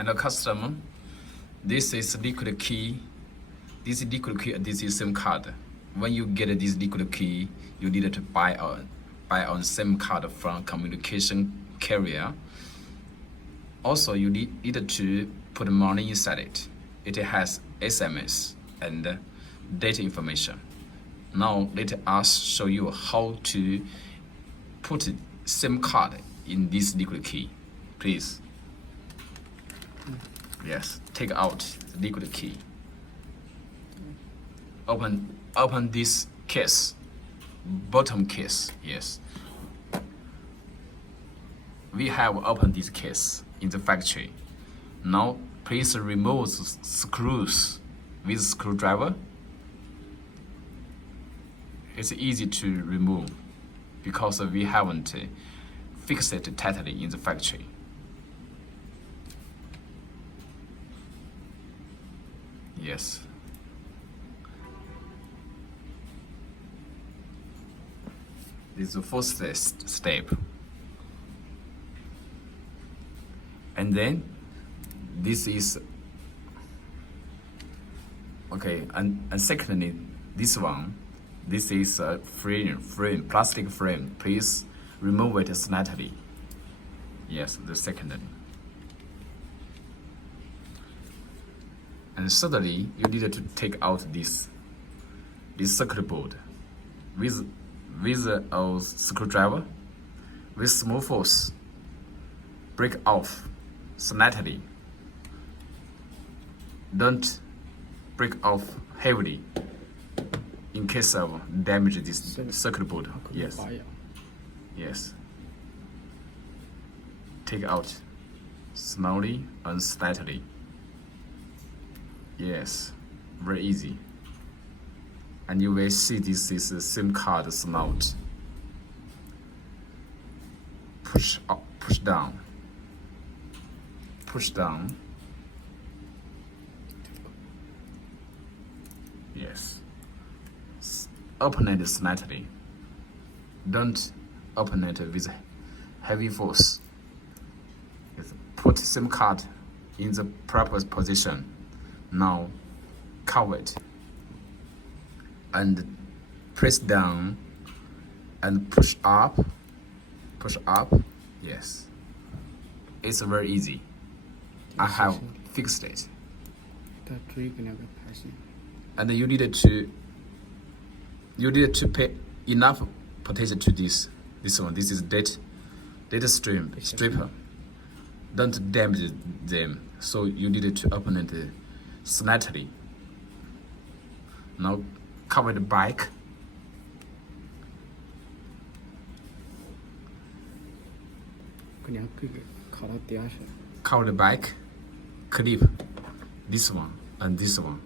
Hello customer, this is liquid key. This is liquid key. This is SIM card. When you get this liquid key, you need to buy on SIM card from communication carrier. Also, you need to put money inside it. It has SMS and data information. Now let us show you how to put SIM card in this liquid key. Please. Yes, take out the liquid key. Open this case, bottom case. Yes. We have opened this case in the factory. Now please remove the screws with screwdriver. It's easy to remove because we haven't fixed it tightly in the factory. Yes. This is the first step. And then this is okay, and secondly, this is a frame, plastic frame. Please remove it slightly. Yes, the second. And thirdly, you need to take out this circuit board with a screwdriver. With small force, break off slightly. Don't break off heavily in case of damage this circuit board. Yes. Yes. Take out slowly and slightly. Yes, very easy. And you will see this is a SIM card slot. Push up, push down. Push down. Yes. Open it slightly. Don't open it with heavy force. Put SIM card in the proper position. Now cover it and press down and push up. Yes, it's very easy. I have fixed it. And you needed to pay enough potential to this one. This is data stripper. Don't damage them. So you needed to open it slightly. Now cover the back. Cover the back, clip this one and this one.